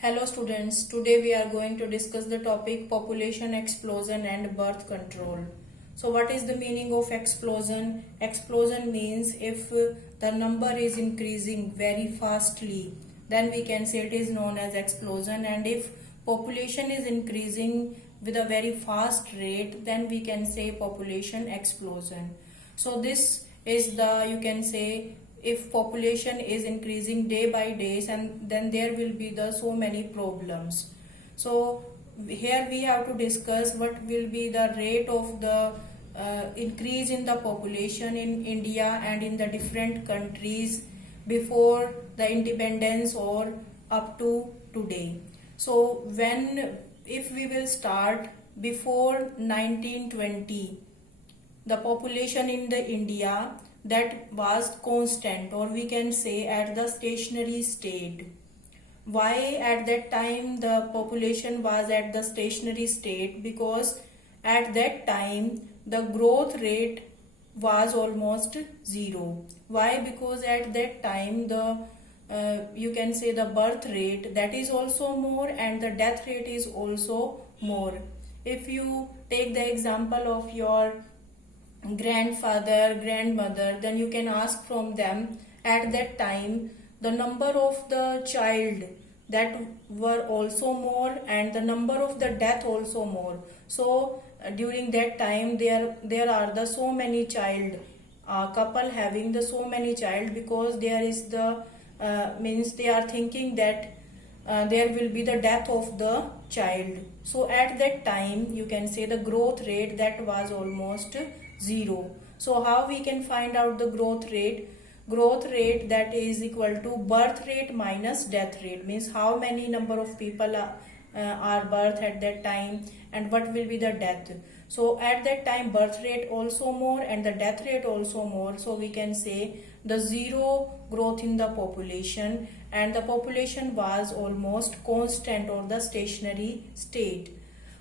Hello students, today we are going to discuss the topic population explosion and birth control. So what is the meaning of explosion? Explosion means if the number is increasing very fastly, then we can say it is known as explosion, and if population is increasing with a very fast rate, then we can say population explosion. So this is the, you can say, if population is increasing day by days, and then there will be the so many problems. So here we have to discuss what will be the rate of the increase in the population in India and in the different countries before the independence or up to today. So if we will start before 1920, the population in the India, that was constant, or we can say at the stationary state. Why at that time the population was at the stationary state? Because at that time the growth rate was almost zero. Why? Because at that time the you can say the birth rate, that is also more, and the death rate is also more. If you take the example of your grandfather, grandmother, then you can ask from them at that time the number of the child that were also more, and the number of the death also more. So during that time there are the so many child, couple having the so many child, because there is the means they are thinking that there will be the death of the child. So at that time you can say the growth rate that was almost zero. So how we can find out the growth rate? Growth rate, that is equal to birth rate minus death rate, means how many number of people are birth at that time and what will be the death. So at that time birth rate also more and the death rate also more, so we can say the zero growth in the population, and the population was almost constant or the stationary state.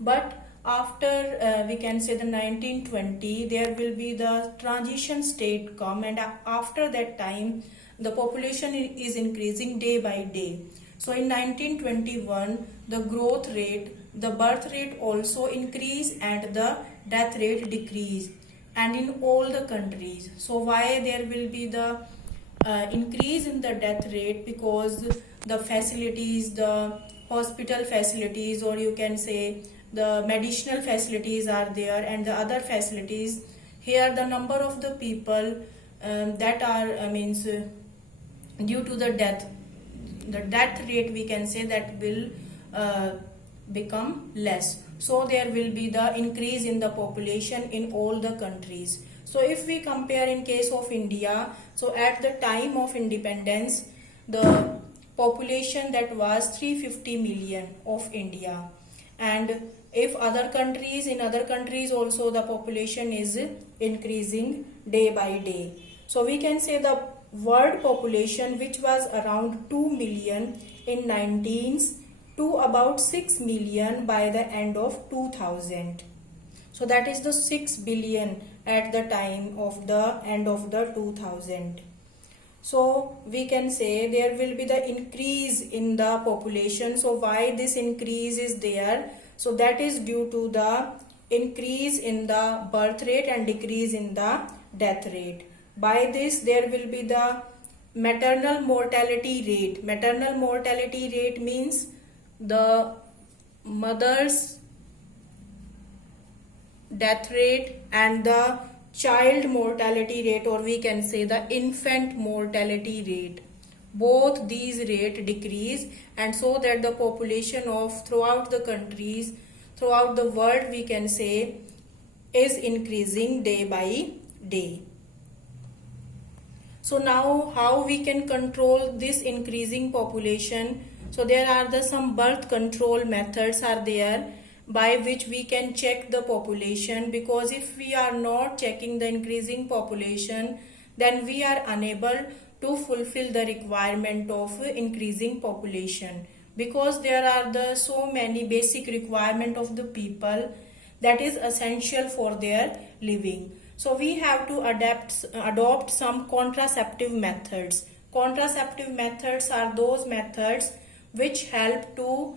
But after we can say the 1920, there will be the transition state come, and after that time the population is increasing day by day. So in 1921 the growth rate, the birth rate also increase and the death rate decrease, and in all the countries. So why there will be the increase in the death rate? Because the facilities, the hospital facilities, or you can say the medicinal facilities are there, and the other facilities. Here the number of the people that are means due to the death, the death rate we can say that will become less. So there will be the increase in the population in all the countries. So if we compare in case of India, so at the time of independence the population that was 350 million of India, and if other countries, in other countries also the population is increasing day by day. So we can say the world population, which was around 2 million in 19s, to about 6 million by the end of 2000. So that is the 6 billion at the time of the end of the 2000. So we can say there will be the increase in the population. So why this increase is there? So that is due to the increase in the birth rate and decrease in the death rate. By this there will be the maternal mortality rate. Maternal mortality rate means the mother's death rate and the child mortality rate, or we can say the infant mortality rate. Both these rate decrease, and so that the population of throughout the countries, throughout the world, we can say is increasing day by day. So now how we can control this increasing population? So there are the some birth control methods are there by which we can check the population, because if we are not checking the increasing population, then we are unable to fulfill the requirement of increasing population, because there are the so many basic requirement of the people that is essential for their living. So we have to adopt some contraceptive methods. Contraceptive methods are those methods which help to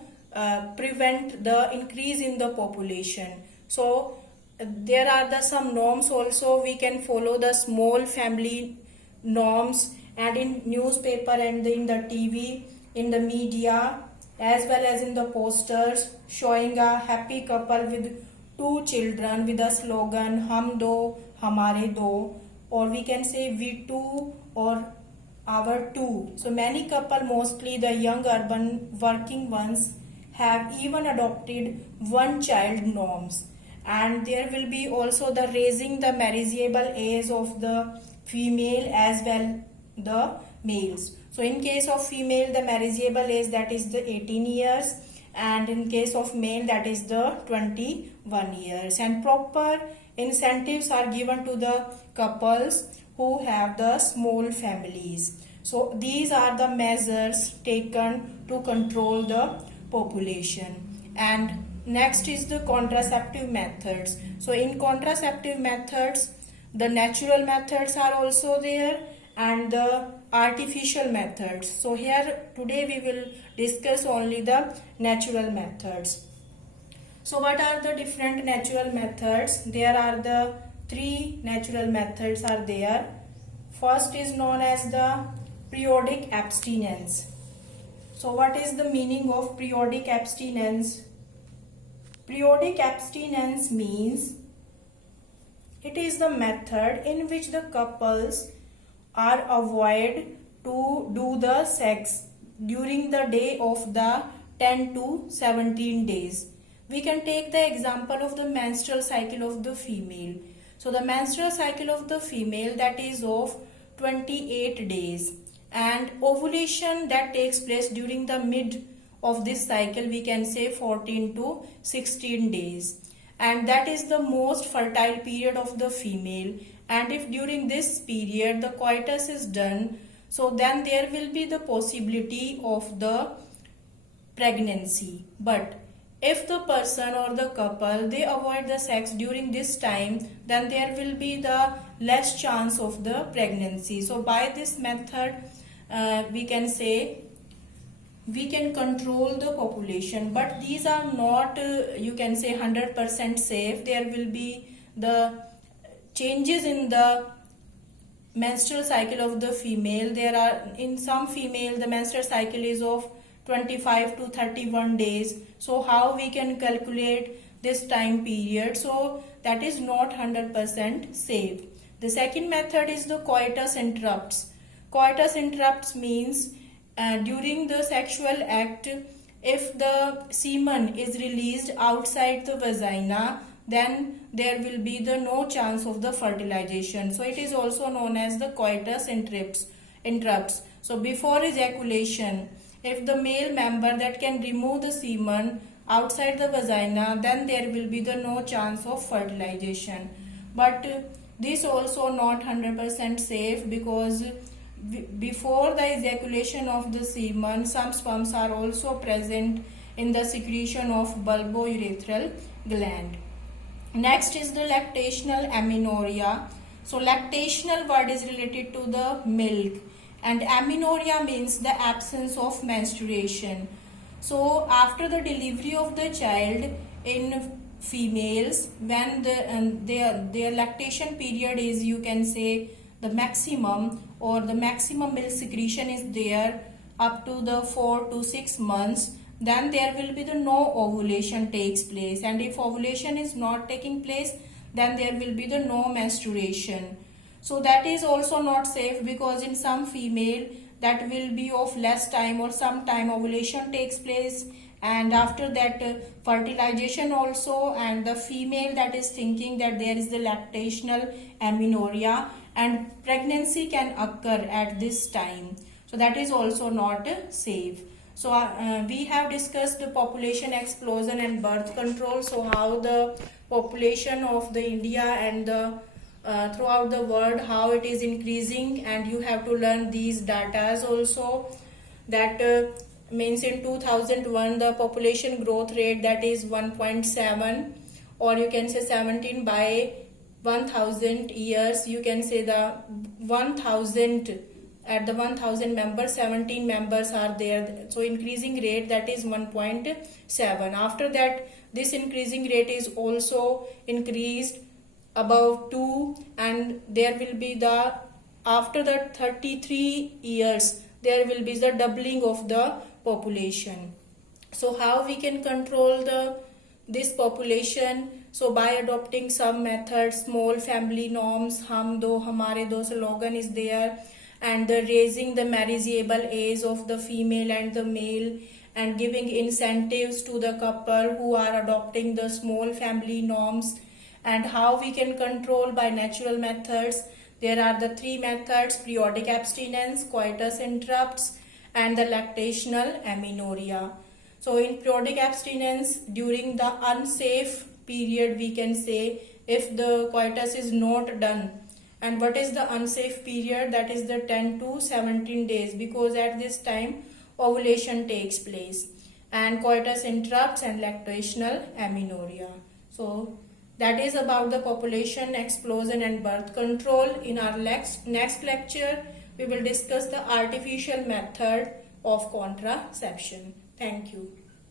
prevent the increase in the population. So there are the some norms also. We can follow the small family norms, and in newspaper and in the TV, in the media, as well as in the posters showing a happy couple with two children with a slogan hum do hamare do, or we can say we two or our two. So many couple, mostly the young urban working ones, have even adopted one child norms. And there will be also the raising the marriageable age of the female as well the males. So in case of female, the marriageable age, that is the 18 years, and in case of male, that is the 21 years. And proper incentives are given to the couples who have the small families. So these are the measures taken to control the population. And next is the contraceptive methods. So in contraceptive methods, the natural methods are also there and the artificial methods. So here today we will discuss only the natural methods. So what are the different natural methods? There are the three natural methods are there. First is known as the periodic abstinence. So what is the meaning of periodic abstinence? Periodic abstinence means it is the method in which the couples are avoid to do the sex during the day of the 10 to 17 days. We can take the example of the menstrual cycle of the female. So the menstrual cycle of the female, that is of 28 days, and ovulation that takes place during the mid of this cycle, we can say 14 to 16 days, and that is the most fertile period of the female. And if during this period the coitus is done, so then there will be the possibility of the pregnancy. But if the person or the couple, they avoid the sex during this time, then there will be the less chance of the pregnancy. So by this method, we can say we can control the population, but these are not you can say 100% safe. There will be the changes in the menstrual cycle of the female. There are, in some female, the menstrual cycle is of 25 to 31 days. So how we can calculate this time period? So that is not 100% safe. The second method is the coitus interrupts. Coitus interrupts means during the sexual act, if the semen is released outside the vagina, then there will be the no chance of the fertilization. So it is also known as the coitus interrupts. So before ejaculation, if the male member that can remove the semen outside the vagina, then there will be the no chance of fertilization. But this also not 100% safe, because before the ejaculation of the semen, some sperms are also present in the secretion of bulbourethral gland. Next is the lactational amenorrhea. So lactational word is related to the milk, and amenorrhea means the absence of menstruation. So after the delivery of the child, in females, when their lactation period is, you can say, the maximum, or the maximum milk secretion is there up to the 4 to 6 months, then there will be the no ovulation takes place. And if ovulation is not taking place, then there will be the no menstruation. So that is also not safe, because in some female that will be of less time, or some time ovulation takes place, and after that fertilization also, and the female that is thinking that there is the lactational amenorrhea and pregnancy can occur at this time. So that is also not safe. So we have discussed the population explosion and birth control. So how the population of the India and the throughout the world, how it is increasing, and you have to learn these datas also. That means in 2001 the population growth rate, that is 1.7, or you can say 17 by 1000 years, you can say the 1000 at the 1000 members 17 members are there, so increasing rate that is 1.7. After that this increasing rate is also increased above 2, and there will be the after the 33 years there will be the doubling of the population. So how we can control this population? So by adopting some methods, small family norms, hum do hamare do slogan is there, and the raising the marriageable age of the female and the male, and giving incentives to the couple who are adopting the small family norms. And how we can control by natural methods? There are the 3 methods: periodic abstinence, coitus interrupts, and the lactational amenorrhea. So in periodic abstinence, during the unsafe period, we can say, if the coitus is not done. And what is the unsafe period? That is the 10 to 17 days, because at this time ovulation takes place. And coitus interrupts and lactational amenorrhea. So that is about the population explosion and birth control. In our next lecture, we will discuss the artificial method of contraception. Thank you.